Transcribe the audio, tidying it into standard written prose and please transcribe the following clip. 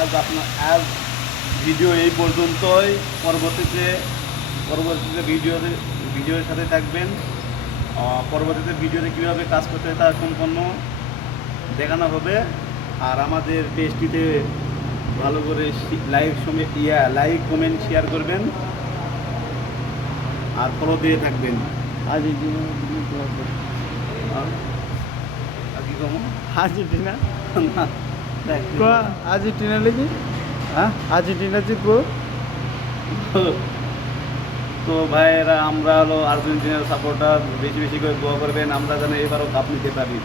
আজ ভিডিও এই পর্যন্তই। পরবর্তীতে ভিডিওর সাথে থাকবেন। পরবর্তীতে ভিডিওতে কীভাবে কাজ করতে হয় তা সম্পন্ন দেখানো হবে। আর আমাদের পেজটিতে ভালো করে লাইক কমেন্ট শেয়ার করবেন আর ফলো দিয়ে থাকবেন। আর কি কম আর্জেন্টিনা না আর্জেন্টিনা লেগে হ্যাঁ আর্জেন্টিনা জিতবো। তো ভাইয়েরা আমরা হলো আর্জেন্টিনার সাপোর্টার, বেশি বেশি করে দোয়া করবেন আমরা যেন এবারও কাপ নিতে পারি।